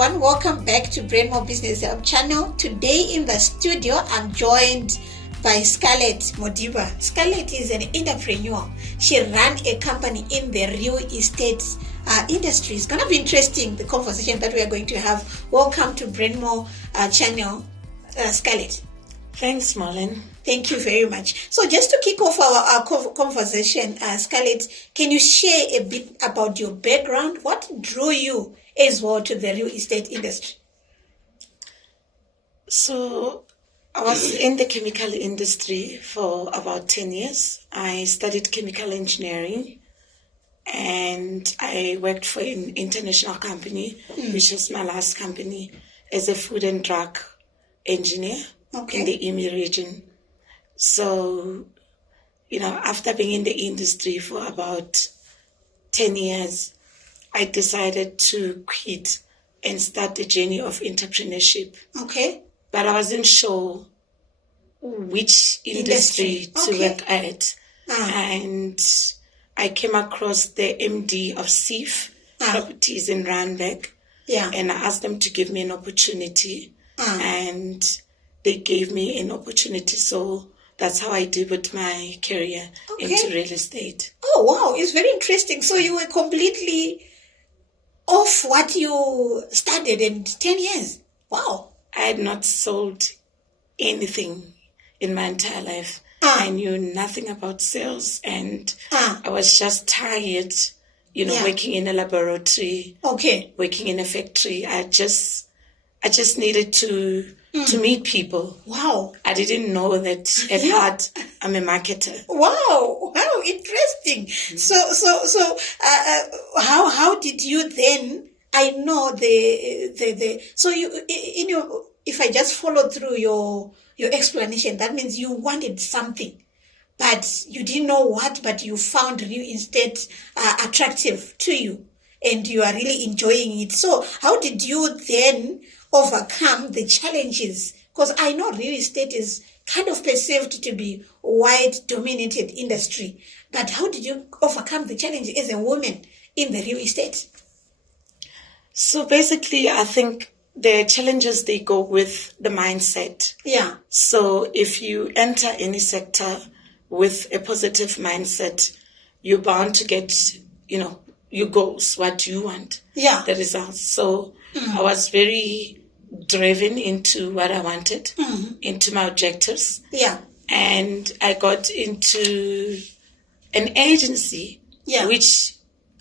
everyone, welcome back to Brendmo Business Hub channel. Today in the studio, I'm joined by Scarlett Modiba. Scarlett is an entrepreneur. She ran a company in the real estate industry. It's going to be interesting, the conversation that we are going to have. Welcome to Brendmo channel, Scarlett. Thanks, Marlene. Thank you very much. So just to kick off our conversation, Scarlett, can you share a bit about your background? What drew you as well to the real estate industry? So I was in the chemical industry for about 10 years. I studied chemical engineering and I worked for an international company, which was my last company, as a food and drug engineer in the EME region. So, after being in the industry for about 10 years, I decided to quit and start the journey of entrepreneurship. Okay. But I wasn't sure which industry to work at. And I came across the MD of SIF Properties in Randburg. Yeah. And I asked them to give me an opportunity. And they gave me an opportunity. So that's how I developed my career into real estate. Oh, wow. It's very interesting. So you were completely off what you studied in 10 years. Wow. I had not sold anything in my entire life. I knew nothing about sales and I was just tired, working in a laboratory, working in a factory. I just needed to meet people. Wow. I didn't know that at heart I'm a marketer. Wow, interesting. So, how did you then? I know so you if I just follow through your explanation, that means you wanted something, but you didn't know what, but you found real estate attractive to you, and you are really enjoying it. So, how did you then overcome the challenges? Because I know real estate is kind of perceived to be white-dominated industry. But how did you overcome the challenges as a woman in the real estate? So basically, I think the challenges, they go with the mindset. Yeah. So if you enter any sector with a positive mindset, you're bound to get, your goals, what you want, the results. So I was very driven into what I wanted, into my objectives. Yeah. And I got into an agency, which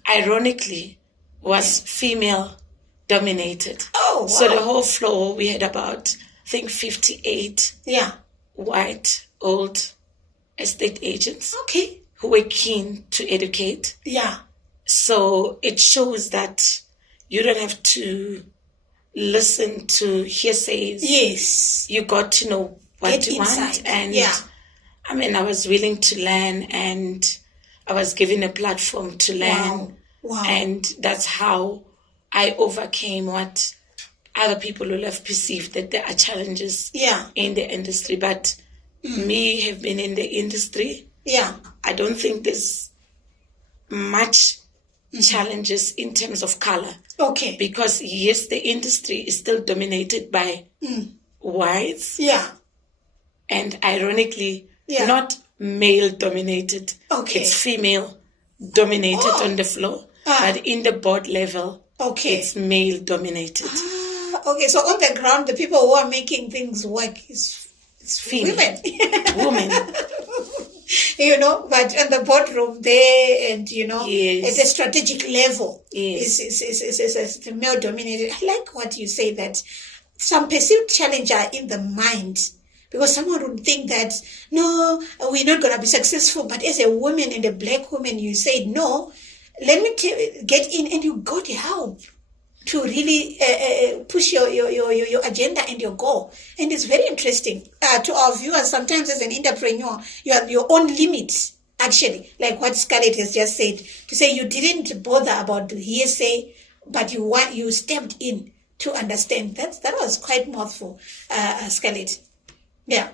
ironically was female dominated. Oh, wow. So the whole floor, we had about, I think, 58 white, old estate agents who were keen to educate. Yeah. So it shows that you don't have to listen to hearsays. Yes. You got to know what you want. And I was willing to learn and I was given a platform to learn. Wow. And that's how I overcame what other people will have perceived, that there are challenges in the industry. But me have been in the industry. Yeah. I don't think there's much challenges in terms of color. Okay. Because yes, the industry is still dominated by whites. Yeah. And ironically, not male dominated. Okay. It's female dominated on the floor. But in the board level, it's male dominated. Okay, so on the ground, the people who are making things work is female. Women. Women. But in the boardroom there and, yes. at a strategic level, yes. is male dominated. I like what you say, that some perceived challenges are in the mind. Because someone would think that, no, we're not going to be successful. But as a woman and a black woman, you say, no, let me get in, and you got help to really push your agenda and your goal. And it's very interesting to our viewers. Sometimes as an entrepreneur, you have your own limits, actually, like what Scarlett has just said, to say you didn't bother about the hearsay, but you stepped in to understand. That was quite mouthful, Scarlett. Yeah.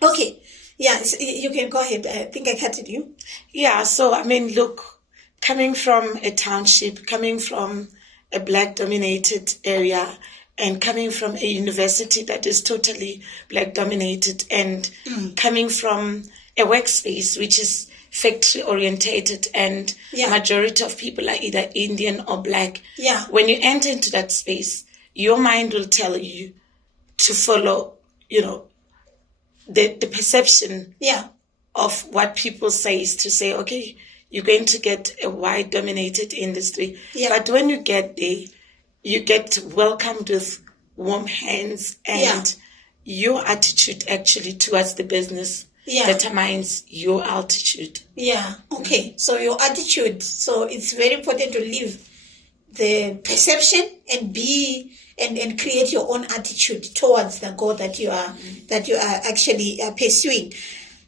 Okay. Yeah, so you can go ahead. I think I cut you. Yeah, so, look, coming from a township, coming from a Black-dominated area and coming from a university that is totally Black-dominated and coming from a workspace which is factory-orientated and majority of people are either Indian or Black. Yeah. When you enter into that space, your mind will tell you to follow, the perception of what people say is to say, okay, you're going to get a white-dominated industry. Yeah. But when you get there, you get welcomed with warm hands and your attitude actually towards the business determines your altitude. Yeah, okay. So your attitude, so it's very important to leave the perception and be and create your own attitude towards the goal that you are actually pursuing.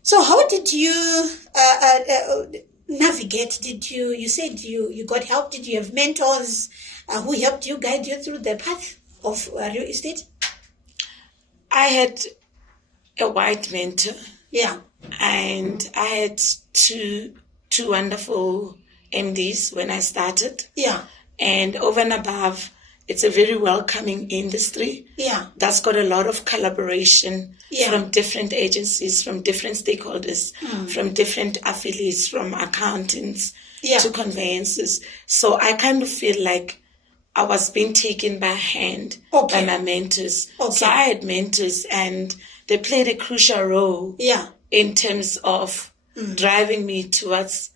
So how did you navigate? You said you got help? Did you have mentors who helped you, guide you through the path of real estate? I had a white mentor. Yeah. And I had two wonderful MDs when I started. Yeah. And over and above, it's a very welcoming industry. Yeah. That's got a lot of collaboration from different agencies, from different stakeholders, from different affiliates, from accountants to conveyancers. So I kind of feel like I was being taken by hand by my mentors. Okay. So I had mentors and they played a crucial role in terms of driving me towards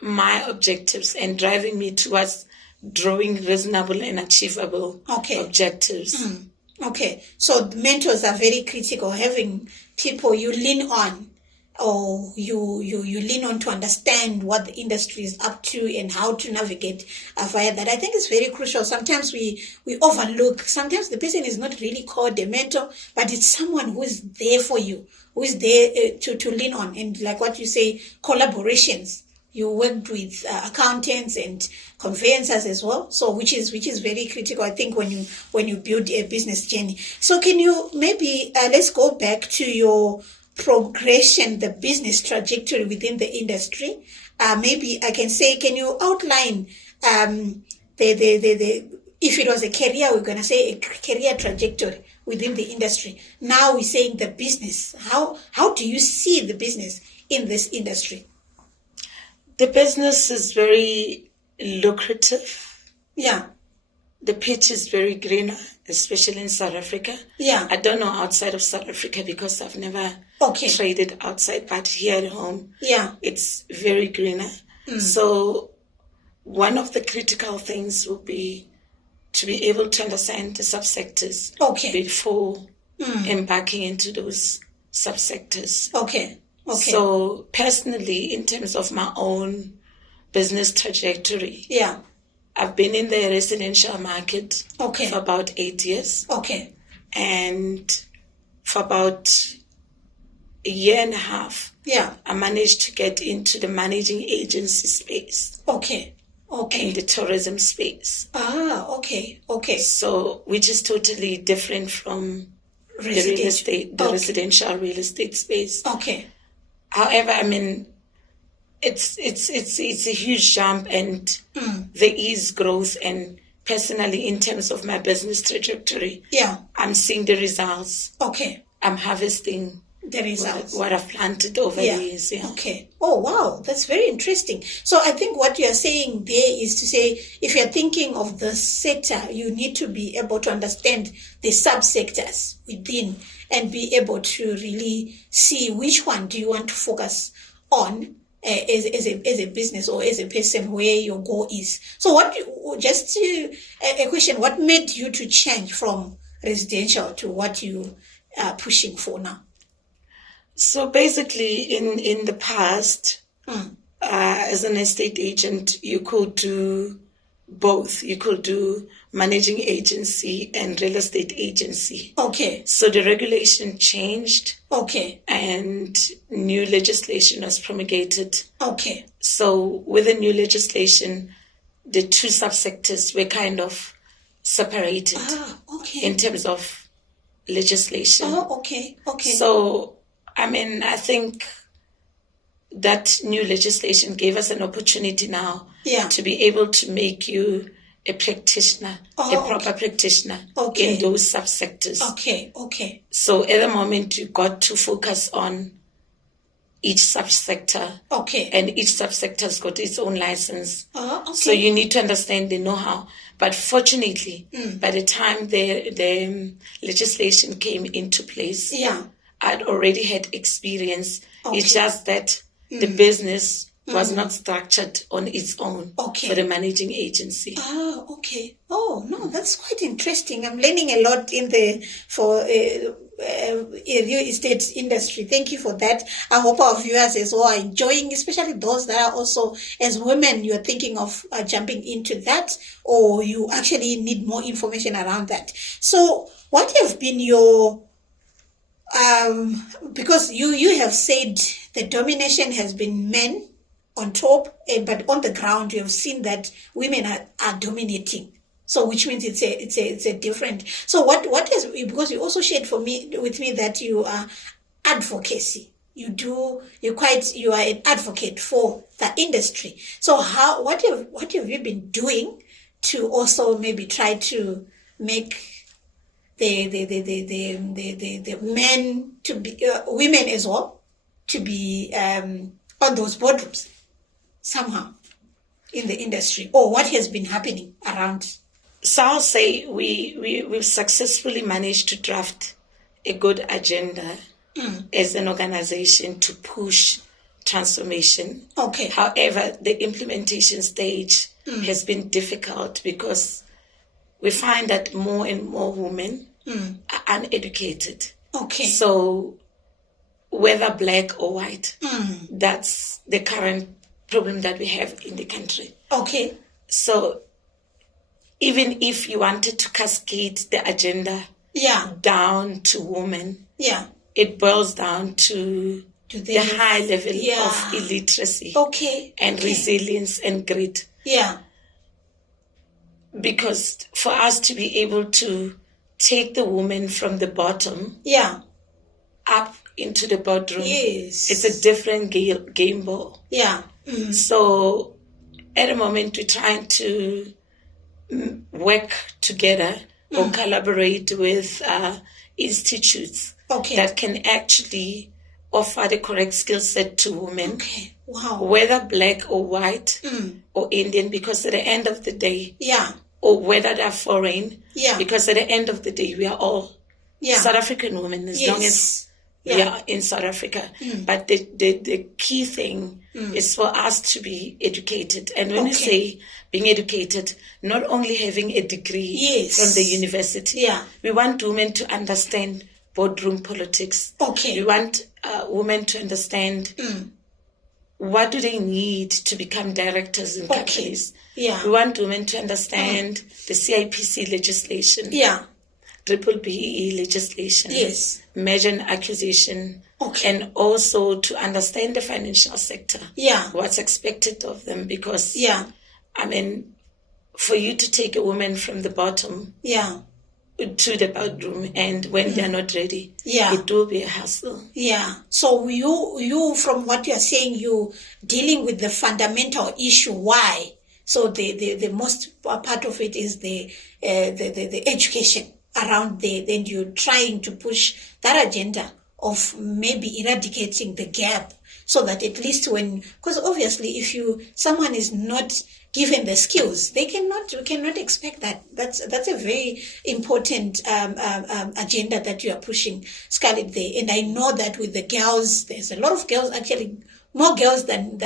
my objectives and driving me towards drawing reasonable and achievable objectives. Okay, so the mentors are very critical, having people you lean on or you lean on to understand what the industry is up to and how to navigate via that. I think it's very crucial. Sometimes we overlook, sometimes the person is not really called a mentor, but it's someone who is there for you, who is there to lean on. And like what you say, collaborations. You worked with accountants and conveyancers as well, so which is very critical, I think, when you build a business journey. So can you maybe let's go back to your progression, the business trajectory within the industry. Maybe I can say, can you outline the if it was a career, we're gonna say a career trajectory within the industry. Now we're saying the business. How do you see the business in this industry? The business is very lucrative. Yeah. The pitch is very greener, especially in South Africa. Yeah. I don't know outside of South Africa because I've never traded outside, but here at home, it's very greener. So one of the critical things will be to be able to understand the subsectors before embarking into those subsectors. Okay. So personally, in terms of my own business trajectory, I've been in the residential market for about 8 years. And for about a year and a half, I managed to get into the managing agency space. In the tourism space. So, which is totally different from the real estate, the residential real estate space. However, I mean, it's a huge jump, and there is growth. And personally, in terms of my business trajectory, I'm seeing the results. I'm harvesting the results, what I've planted over the years. Oh, wow, that's very interesting. So I think what you are saying there is to say, if you're thinking of the sector, you need to be able to understand the subsectors within and be able to really see which one do you want to focus on as a business or as a person, where your goal is. So a question, what made you to change from residential to what you are pushing for now? So basically, in the past, as an estate agent, you could do both. You could do managing agency and real estate agency. So the regulation changed. And new legislation was promulgated. So with the new legislation, the two subsectors were kind of separated in terms of legislation. So, I mean, I think that new legislation gave us an opportunity now to be able to make you a practitioner, Oh, a proper practitioner Okay. in those subsectors. Okay. So at the moment, you got to focus on each subsector, Okay. and each subsector has got its own license. Okay. So you need to understand the know-how. But fortunately, by the time the legislation came into place, Yeah. I'd already had experience. Okay. It's just that the business was not structured on its own Okay. for the managing agency. Okay. Oh, no, that's quite interesting. I'm learning a lot in the real estate industry. Thank you for that. I hope our viewers as well are enjoying, especially those that are also, as women, you're thinking of jumping into that, or you actually need more information around that. So what have been your because you have said the domination has been men on top, but on the ground you have seen that women are dominating. So which means it's a different. So what is, because you also shared with me that you are advocacy. You are an advocate for the industry. So what have you been doing to also maybe try to make the men to be women as well to be on those boardrooms somehow in the industry, or what has been happening around? So I'll say we've successfully managed to draft a good agenda as an organization to push transformation. Okay. However, the implementation stage has been difficult because we find that more and more women are uneducated. Okay. So whether black or white, that's the current problem that we have in the country. Okay. So even if you wanted to cascade the agenda down to women, it boils down to the high level of illiteracy and resilience and grit. Yeah. Because for us to be able to take the woman from the bottom up into the boardroom, it's a different game ball. Yeah. So at the moment, we're trying to work together or collaborate with institutes that can actually offer the correct skill set to women, whether black or white or Indian, because at the end of the day, or whether they're foreign, because at the end of the day, we are all South African women, as long as we are in South Africa. But the key thing is for us to be educated. And when we say being educated, not only having a degree from the university, we want women to understand boardroom politics. We want women to understand what do they need to become directors in companies. We want women to understand the CIPC legislation, triple BE legislation, merger and acquisition, and also to understand the financial sector, what's expected of them. Because, I mean, for you to take a woman from the bottom to the boardroom, and when they're not ready, it will be a hassle. So you from what you're saying, you dealing with the fundamental issue. Why? So the most part of it is the education around then you're trying to push that agenda of maybe eradicating the gap, so that at least because obviously if someone is not given the skills, we cannot expect that. That's a very important agenda that you are pushing, Scarlett, there. And I know that with the girls, there's a lot of girls, actually more girls than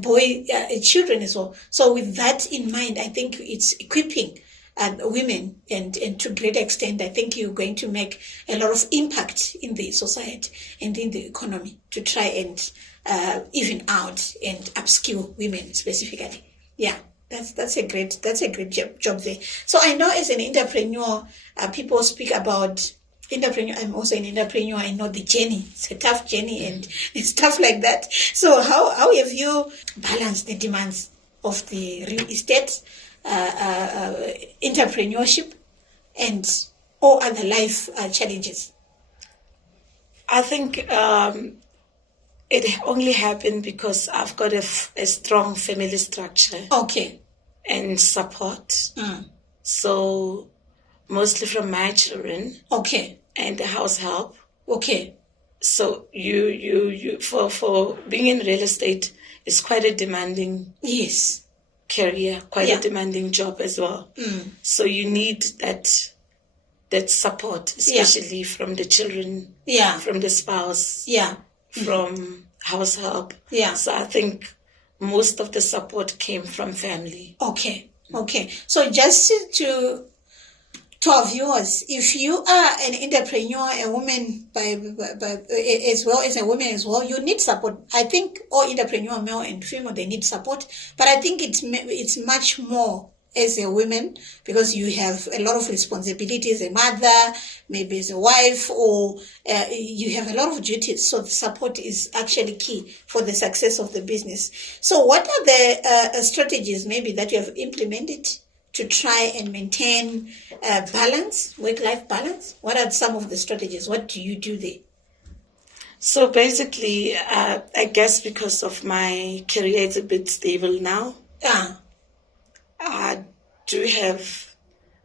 boy children as well. So with that in mind, I think it's equipping women, and to a great extent, I think you're going to make a lot of impact in the society and in the economy to try and even out and upskill women specifically. That's a great job there. So I know as an entrepreneur, people speak about entrepreneur. I'm also an entrepreneur. I know the journey. It's a tough journey and stuff like that. So how have you balanced the demands of the real estate, entrepreneurship, and all other life challenges? I think it only happened because I've got a strong family structure. and support. So mostly from my children. Okay. And the house help. Okay. So you for being in real estate is quite a demanding career, quite a demanding job as well. So you need that support, especially from the children, from the spouse, from house help. So I think most of the support came from family. Okay. So just to our viewers, if you are an entrepreneur, a woman as well as a woman as well, you need support. I think all entrepreneur, male and female, they need support. But I think it's much more as a woman, because you have a lot of responsibilities, a mother, maybe as a wife, or you have a lot of duties. So the support is actually key for the success of the business. So what are the strategies maybe that you have implemented to try and maintain balance, work-life balance? What are some of the strategies? What do you do there? So basically, I guess because of my career, it's a bit stable now. I do have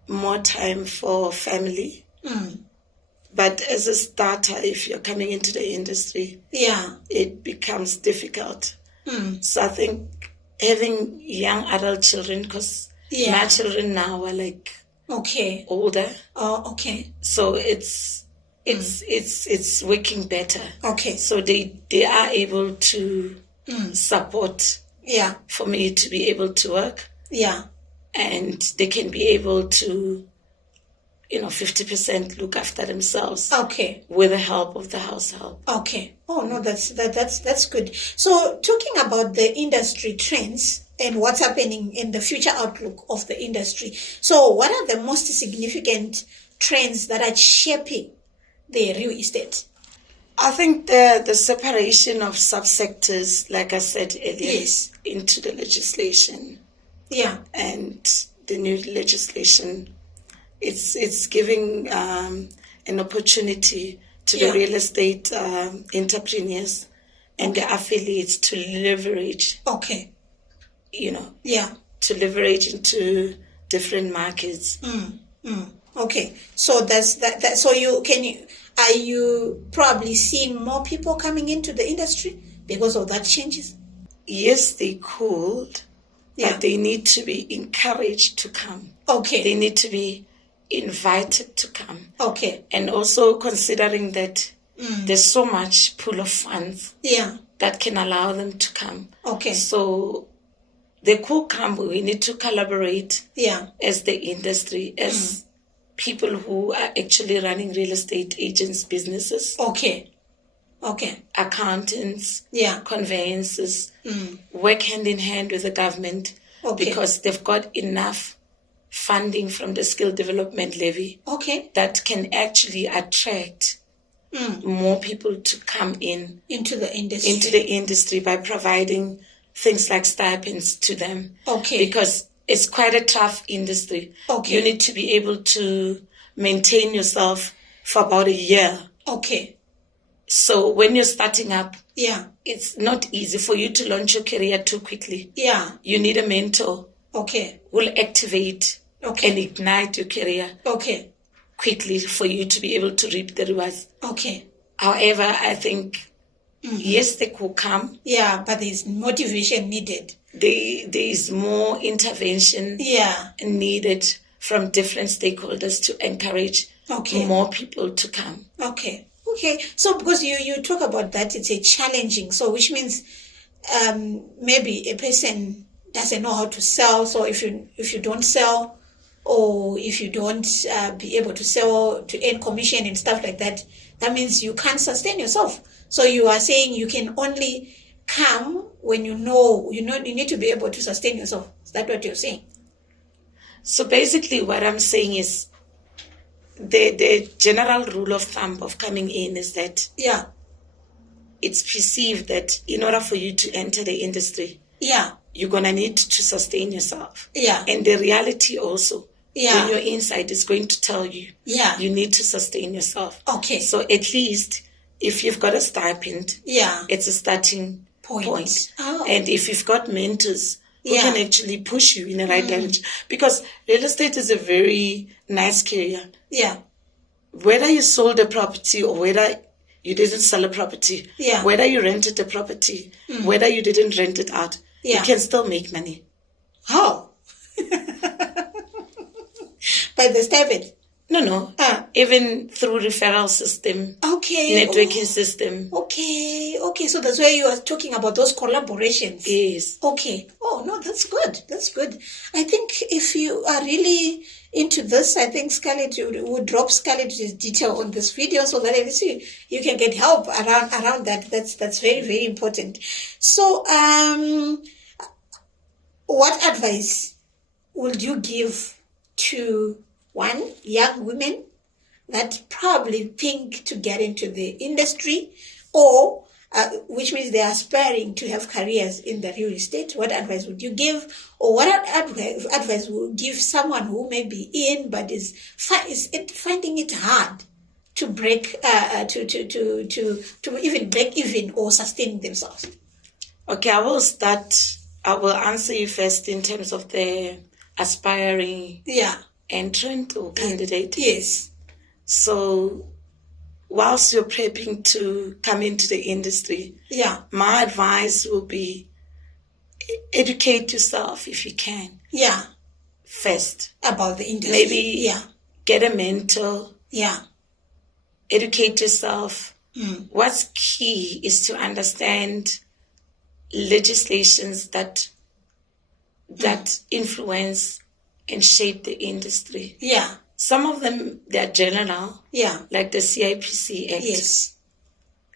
more time for family. But as a starter, if you're coming into the industry, it becomes difficult. So I think having young adult children, because my children now are like older. Oh, okay. So it's working better. Okay. So they are able to support for me to be able to work. And they can be able to, 50% look after themselves. Okay. With the help of the house help. Okay. Oh no, that's good. So talking about the industry trends and what's happening in the future outlook of the industry. So what are the most significant trends that are shaping the real estate? I think the separation of subsectors, like I said earlier, into the legislation. And the new legislation, it's giving an opportunity to the real estate entrepreneurs and the affiliates to leverage. Okay. To leverage into different markets. Okay. So that's that. So are you probably seeing more people coming into the industry because of that changes? Yes, they could. But they need to be encouraged to come. Okay. They need to be invited to come. Okay. And also considering that there's so much pool of funds that can allow them to come. Okay. So they could come. We need to collaborate as the industry, as people who are actually running real estate agents' businesses. Okay. Accountants, conveyancers, work hand in hand with the government because they've got enough funding from the skill development levy that can actually attract more people to come into the industry by providing things like stipends to them. Because it's quite a tough industry. You need to be able to maintain yourself for about a year. So when you're starting up, it's not easy for you to launch your career too quickly. You need a mentor who will activate and ignite your career quickly for you to be able to reap the rewards. However, I think, yes, they could come. But there's motivation needed. There is more intervention needed from different stakeholders to encourage more people to come. Okay, so because you talk about that, it's a challenging, so which means maybe a person doesn't know how to sell. So if you don't sell, or if you don't be able to sell to earn commission and stuff like that, that means you can't sustain yourself. So you are saying you can only come when you need to be able to sustain yourself. Is that what you're saying? So basically what I'm saying is, the general rule of thumb of coming in is that it's perceived that in order for you to enter the industry, you're going to need to sustain yourself. And the reality also, when you're inside, is going to tell you, you need to sustain yourself. So at least if you've got a stipend, it's a starting point. And if you've got mentors who can actually push you in the right direction. Because real estate is a very nice career. Yeah. Whether you sold a property or whether you didn't sell a property, whether you rented a property, whether you didn't rent it out, you can still make money. How? By the stipend? No. Even through referral system. Okay. Networking system. Okay. So that's why you are talking about those collaborations. Yes. Okay. Oh, no, that's good. I think if you are really into this, I think Scarlett would drop Scarlett's detail on this video so that at least you can get help around that. That's very, very important. So, what advice would you give to young women that probably think to get into the industry, or which means they're aspiring to have careers in the real estate? What advice would you give, or what advice would you give someone who may be in but is finding it hard to break to even break even or sustain themselves? Okay, I will answer you first in terms of the aspiring entrant or candidate. Yes. So whilst you're prepping to come into the industry, my advice will be educate yourself if you can. Yeah. First. About the industry. Maybe get a mentor. Yeah. Educate yourself. What's key is to understand legislations that influence and shape the industry. Yeah. Some of them, they're general. Yeah. Like the CIPC Act. Yes.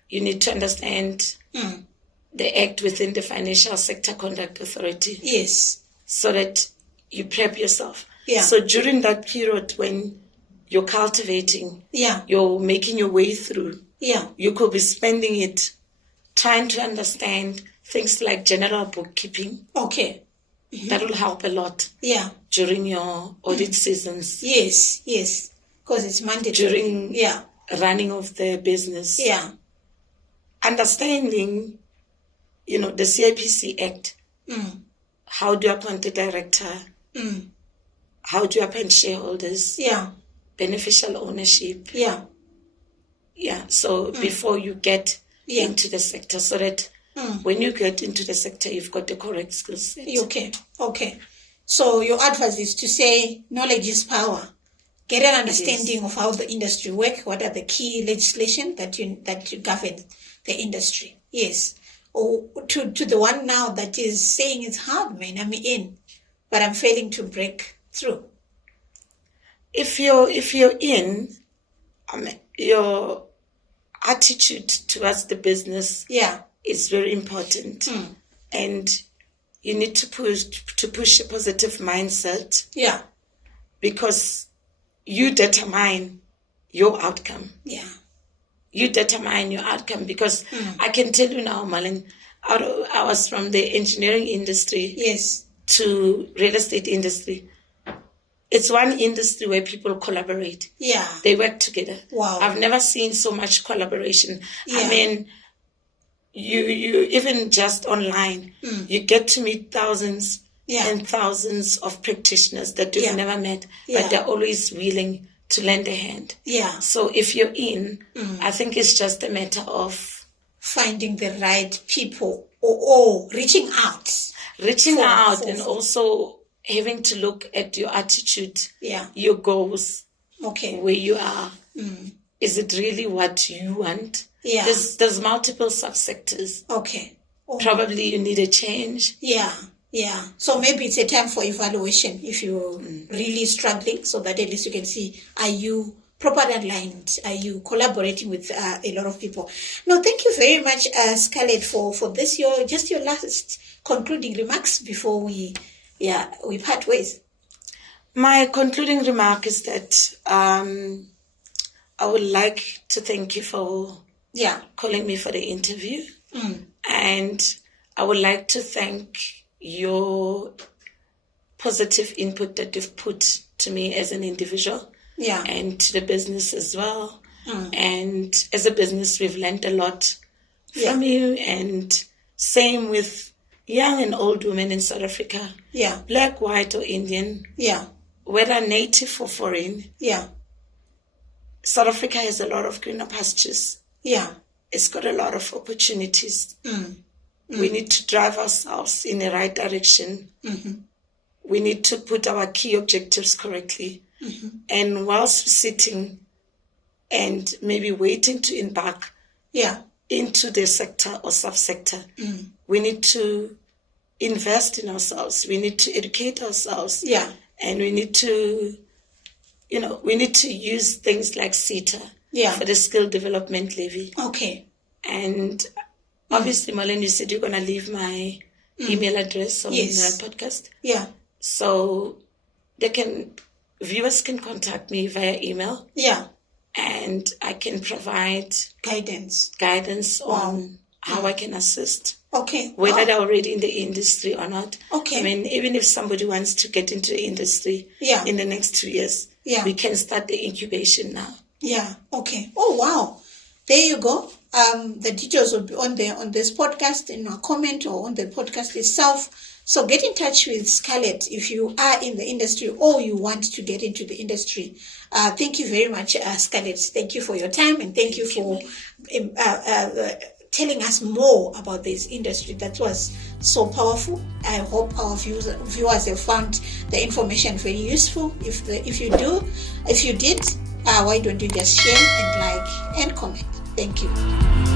You need to understand the act within the Financial Sector Conduct Authority. Yes. So that you prep yourself. Yeah. So during that period when you're cultivating, you're making your way through, you could be spending it trying to understand things like general bookkeeping. Okay. That will help a lot. Yeah. During your audit seasons. Yes. Because it's mandatory. During running of the business. Yeah. Understanding, the CIPC Act. How do you appoint a director? How do you appoint shareholders? Yeah. Beneficial ownership. Yeah. Yeah. So before you get into the sector, so that when you get into the sector, you've got the correct skill set. Okay. So your advice is to say knowledge is power. Get an understanding of how the industry works. What are the key legislation that you govern the industry? Yes. Or to the one now that is saying it's hard, man. I'm in, but I'm failing to break through. If you're in, your attitude towards the business is very important, and you need to push a positive mindset. Yeah, because you determine your outcome. Yeah, you determine your outcome because I can tell you now, Malin, I was from the engineering industry to real estate industry. It's one industry where people collaborate. Yeah. They work together. Wow. I've never seen so much collaboration. Yeah. I mean, you even just online, you get to meet thousands and thousands of practitioners that you've never met, but they're always willing to lend a hand. Yeah. So if you're in, I think it's just a matter of finding the right people or reaching out. Reaching out and also having to look at your attitude, your goals, where you are. Is it really what you want? Yeah. There's multiple subsectors. Okay. Oh. Probably you need a change. Yeah. So maybe it's a time for evaluation if you're really struggling, so that at least you can see, are you properly aligned? Are you collaborating with a lot of people? No, thank you very much, Scarlett, for this. Your last concluding remarks before we part ways. My concluding remark is that I would like to thank you for calling me for the interview. And I would like to thank your positive input that you've put to me as an individual and to the business as well. And as a business, we've learned a lot from you, and same with young and old women in South Africa, Yeah. black, white, or Indian, Yeah. whether native or foreign, Yeah. South Africa has a lot of greener pastures. Yeah. It's got a lot of opportunities. Mm. We need to drive ourselves in the right direction. Mm-hmm. We need to put our key objectives correctly. Mm-hmm. And whilst sitting and maybe waiting to embark Yeah. into the sector or subsector, Mm. we need to invest in ourselves. We need to educate ourselves. Yeah. And we need to, we need to use things like CETA Yeah. for the skill development levy. Okay. And obviously, Marlene, you said you're going to leave my email address on Yes. the podcast. Yeah. So viewers can contact me via email, Yeah. and I can provide Guidance. on how I can assist, Okay. whether they're already in the industry or not. Okay. I mean, even if somebody wants to get into the industry Yeah. in the next 2 years, Yeah. we can start the incubation now. Yeah. Okay. Oh, wow. There you go. The details will be on this podcast, in a comment or on the podcast itself. So get in touch with Scarlett if you are in the industry or you want to get into the industry. Thank you very much, Scarlett. Thank you for your time, and thank you for telling us more about this industry. That was so powerful. I hope our viewers have found the information very useful. If you did, why don't you just share and like and comment? Thank you.